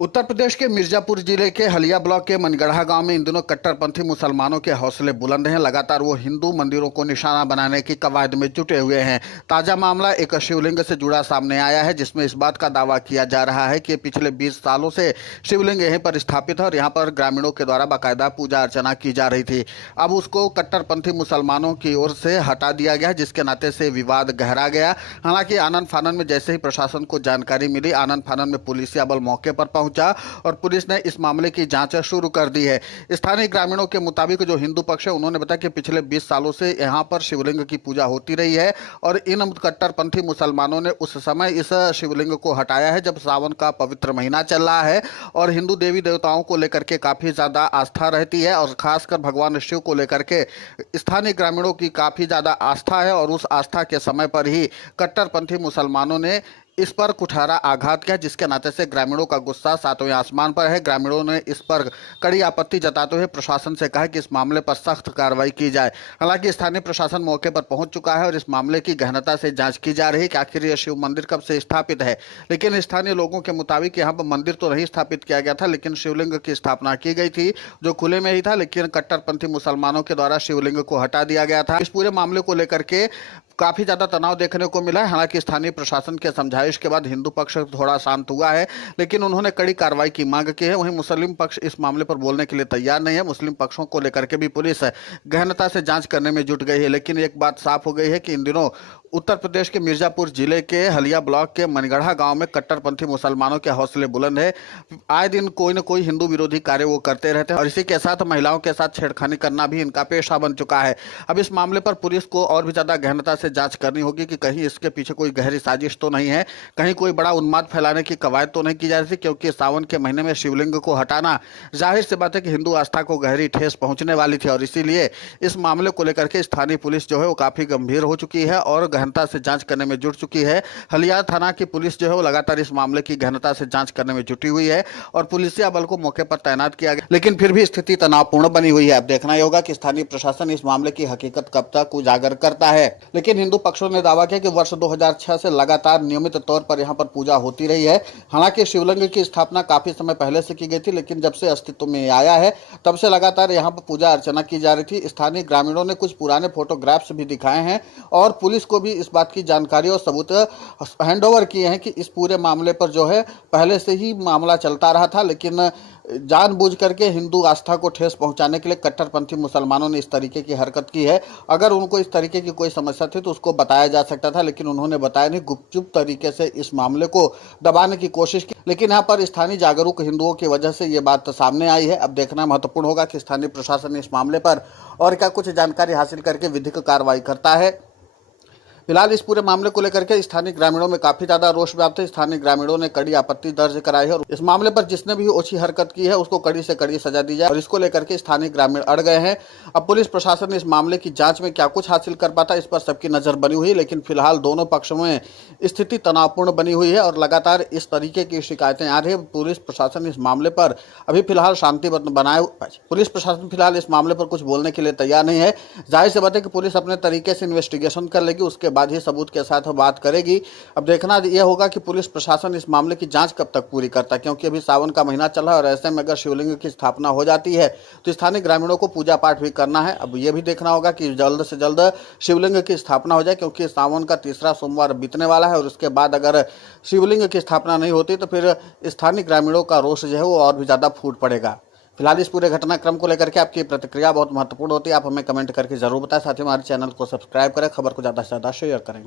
उत्तर प्रदेश के मिर्जापुर जिले के हलिया ब्लॉक के मनगढ़ा गांव में इन दिनों कट्टरपंथी मुसलमानों के हौसले बुलंद हैं। लगातार वो हिंदू मंदिरों को निशाना बनाने की कवायद में जुटे हुए हैं। ताजा मामला एक शिवलिंग से जुड़ा सामने आया है, जिसमें इस बात का दावा किया जा रहा है कि पिछले 20 सालों से शिवलिंग यहीं पर स्थापित है और यहाँ पर ग्रामीणों के द्वारा बाकायदा पूजा अर्चना की जा रही थी। अब उसको कट्टरपंथी मुसलमानों की ओर से हटा दिया गया, जिसके नाते से विवाद गहरा गया। हालांकि आनन फानन में जैसे ही प्रशासन को जानकारी मिली, आनन फानन में पुलिसिया बल मौके पर पहुंचा और पुलिस ने इस मामले की जांच शुरू कर दी है। स्थानीय ग्रामीणों के मुताबिक जो हिंदू पक्ष है, उन्होंने बताया कि पिछले 20 सालों से यहां पर शिवलिंग की पूजा होती रही है और इन कट्टरपंथी मुसलमानों ने उस समय इस शिवलिंग को हटाया है जब सावन का पवित्र महीना चल रहा है और हिंदू देवी देवताओं को लेकर के काफी ज्यादा आस्था रहती है और खासकर भगवान शिव को लेकर के स्थानीय ग्रामीणों की काफी ज्यादा आस्था है। और उस आस्था के समय पर ही कट्टरपंथी मुसलमानों ने इस पर कुठारा आघात किया, जिसके नाते से ग्रामीणों का गुस्सा सातवें आसमान पर है। ग्रामीणों ने इस पर कड़ी आपत्ति जताते हुए प्रशासन से कहा कि इस मामले पर सख्त कार्रवाई की जाए। हालांकि स्थानीय प्रशासन मौके पर पहुंच चुका है और इस मामले की गहनता से जांच की जा रही है कि आखिर यह शिव मंदिर कब से स्थापित है। लेकिन स्थानीय लोगों के मुताबिक यहाँ पर मंदिर तो नहीं स्थापित किया गया था, लेकिन शिवलिंग की स्थापना की गई थी जो खुले में ही था, लेकिन कट्टरपंथी मुसलमानों के द्वारा शिवलिंग को हटा दिया गया था। इस पूरे मामले को लेकर के काफी ज्यादा तनाव देखने को मिला है। हालांकि स्थानीय प्रशासन के समझाइश के बाद हिंदू पक्ष थोड़ा शांत हुआ है, लेकिन उन्होंने कड़ी कार्रवाई की मांग की है। वहीं मुस्लिम पक्ष इस मामले पर बोलने के लिए तैयार नहीं है। मुस्लिम पक्षों को लेकर के भी पुलिस गहनता से जांच करने में जुट गई है। लेकिन एक बात साफ हो गई है कि इन दिनों उत्तर प्रदेश के मिर्जापुर जिले के हलिया ब्लॉक के मनगढ़ा गांव में कट्टरपंथी मुसलमानों के हौसले बुलंद है। आए दिन कोई न कोई हिंदू विरोधी कार्य वो करते रहते हैं और इसी के साथ महिलाओं के साथ छेड़खानी करना भी इनका पेशा बन चुका है। अब इस मामले पर पुलिस को और भी ज्यादा गहनता से जांच करनी होगी कि कहीं इसके पीछे कोई गहरी साजिश तो नहीं है, कहीं कोई बड़ा उन्माद फैलाने की कवायद तो नहीं की जा रही थी, क्योंकि सावन के महीने में शिवलिंग को हटाना जाहिर सी बात है कि हिंदू आस्था को गहरी ठेस पहुंचने वाली थी। और इसीलिए इस मामले को लेकर के स्थानीय पुलिस जो है वो काफी गंभीर हो चुकी है और गहनता से जांच करने में जुट चुकी है। हलिया थाना की पुलिस जो है वो लगातार इस मामले की गहनता से जांच करने में जुटी हुई है और पुलिसिया बल को मौके पर तैनात किया गया, लेकिन फिर भी स्थिति तनावपूर्ण बनी हुई है। अब देखना ही होगा कि स्थानीय प्रशासन इस मामले की हकीकत कब तक उजागर करता है। लेकिन हिंदू पक्षों ने दावा किया कि वर्ष 2006 से लगातार नियमित तौर पर यहाँ पर पूजा होती रही है। हालांकि शिवलिंग की स्थापना काफी समय पहले से की गई थी, लेकिन जब से अस्तित्व में आया है तब से लगातार यहाँ पर पूजा अर्चना की जा रही थी। स्थानीय ग्रामीणों ने कुछ पुराने फोटोग्राफ्स भी दिखाए हैं और पुलिस को भी इस बात की जानकारी और सबूत हैंडओवर किए हैं कि इस पूरे मामले पर जो है पहले से ही मामला चलता रहा था, लेकिन जानबूझ करके हिंदू आस्था को ठेस पहुंचाने के लिए कट्टरपंथी मुसलमानों ने इस तरीके की हरकत की है। अगर उनको इस तरीके की कोई समस्या थी तो उसको बताया जा सकता था, लेकिन उन्होंने बताया नहीं, गुपचुप तरीके से इस मामले को दबाने की कोशिश की। लेकिन यहाँ पर स्थानीय जागरूक हिंदुओं की वजह से ये बात सामने आई है। अब देखना महत्वपूर्ण होगा कि स्थानीय प्रशासन इस मामले पर और क्या कुछ जानकारी हासिल करके विधिक कार्रवाई करता है। फिलहाल इस पूरे मामले को लेकर के स्थानीय ग्रामीणों में काफी ज्यादा रोष व्याप्त है। स्थानीय ग्रामीणों ने कड़ी आपत्ति दर्ज कराई है और इस मामले पर जिसने भी ओछी हरकत की है उसको कड़ी से कड़ी सजा दी जाए और इसको लेकर के स्थानीय ग्रामीण अड़ गए हैं। अब पुलिस प्रशासन इस मामले की जांच में क्या कुछ हासिल कर पाता है इस पर सबकी नजर बनी हुई है, लेकिन फिलहाल दोनों पक्षों में स्थिति तनावपूर्ण बनी हुई है और लगातार इस तरीके की शिकायतें आ रही है। पुलिस प्रशासन इस मामले पर अभी फिलहाल शांति बनाए पुलिस प्रशासन फिलहाल इस मामले पर कुछ बोलने के लिए तैयार नहीं है। जाहिर सी बात है कि पुलिस अपने तरीके से इन्वेस्टिगेशन कर लेगी, उसके बाद ही सबूत के साथ बात करेगी। अब देखना यह होगा कि पुलिस प्रशासन इस मामले की जांच कब तक पूरी करता है, क्योंकि अभी सावन का महीना चल रहा है और ऐसे में अगर शिवलिंग की स्थापना हो जाती है तो स्थानीय ग्रामीणों को पूजा पाठ भी करना है। अब यह भी देखना होगा कि जल्द से जल्द शिवलिंग की स्थापना हो जाए, क्योंकि सावन का तीसरा सोमवार बीतने वाला है और उसके बाद अगर शिवलिंग की स्थापना नहीं होती तो फिर स्थानीय ग्रामीणों का रोष जो है वो और भी ज्यादा फूट पड़ेगा। फिलहाल इस पूरे घटनाक्रम को लेकर के आपकी प्रतिक्रिया बहुत महत्वपूर्ण होती है। आप हमें कमेंट करके जरूर बताएं। साथ ही हमारे चैनल को सब्सक्राइब करें, खबर को ज़्यादा से ज़्यादा शेयर करें।